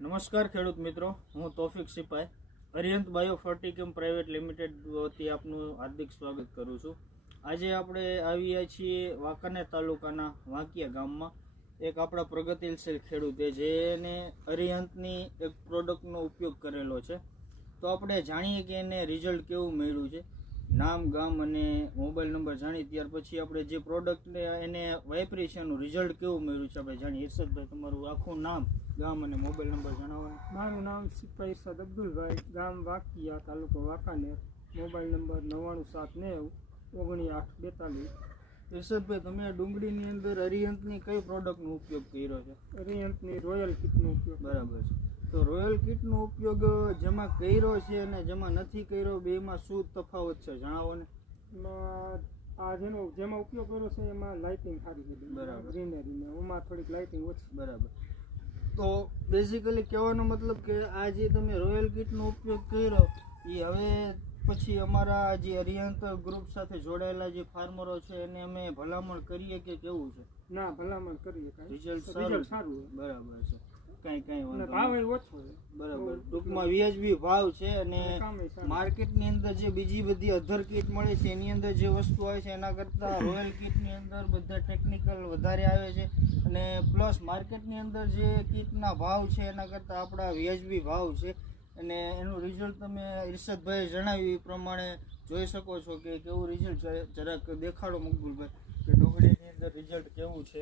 નમસ્કાર ખેડૂત મિત્રો, હું Taufiq સિપાઈ Arihant bio ફર્ટિકેમ private limited વતી આપનું હાર્દિક સ્વાગત કરું છું। આજે આપણે આવ્યા છીએ વાંકાનેર તાલુકાના વાંકિયા ગામમાં એક આપણા પ્રગતિશીલ ખેડૂતે જેને અરિહંતની એક પ્રોડક્ટનો ઉપયોગ કરેલો છે। તો આપણે જાણીએ કે એને રિઝલ્ટ કેવું મળ્યું છે। નામ, ગામ અને મોબાઈલ નંબર જાણી ત્યાર પછી આપણે જે પ્રોડક્ટને એને વાપરી છે એનું રિઝલ્ટ કેવું મળ્યું છે આપણે જાણીએ। ઈરશાદભાઈ, તમારું આખું નામ, ગામ અને મોબાઈલ નંબર જણાવો। મારું નામ સિપાઈ ઈરશાદ અબ્દુલભાઈ, ગામ વાંકિયા, તાલુકો વાંકાનેર, મોબાઈલ નંબર 99799842। ઈરશાદભાઈ, તમે આ ડુંગળીની અંદર અરિહંતની કઈ પ્રોડક્ટનો ઉપયોગ કર્યો છે? અરિહંતની રોયલ કિટનો ઉપયોગ। બરાબર છે। તો રોયલ કિટનો ઉપયોગ જેમાં કર્યો છે અને જેમાં નથી કર્યો બેમાં શું તફાવત છે જણાવો ને। એમાં આ જેમાં ઉપયોગ કર્યો છે એમાં લાઇટિંગ સારી છે, બરાબર, ગ્રીનરીને એમાં થોડીક લાઇટિંગ ઓછી। બરાબર। તો બેઝિકલી કહેવાનો મતલબ કે આ જે તમે રોયલ કિટનો ઉપયોગ કર્યો એ હવે પછી અમારા જે અરિહંત ગ્રુપ સાથે જોડાયેલા જે ફાર્મરો છે એને અમે ભલામણ કરીએ કે કેવું છે? ના, ભલામણ કરીએ, રિઝલ્ટ સારું છે। બરાબર છે, કઈ વાંધો ભાવ ઓછો છે। બરાબર, ટૂંકમાં વ્યાજબી ભાવ છે અને માર્કેટની અંદર જે બીજી બધી અધર કિટ મળે છે એની અંદર જે વસ્તુ આવે છે એના કરતાં રોયલ કિટની અંદર બધા ટેકનિકલ વધારે આવે છે અને પ્લસ માર્કેટની અંદર જે કિટના ભાવ છે એના કરતાં આપણા વ્યાજબી ભાવ છે અને એનું રિઝલ્ટ તમે ઈરશાદભાઈએ જણાવ્યું એ પ્રમાણે જોઈ શકો છો કે કેવું રિઝલ્ટ છે। જરાક દેખાડો મકબૂલભાઈ કે ડુંગળીની અંદર રિઝલ્ટ કેવું છે।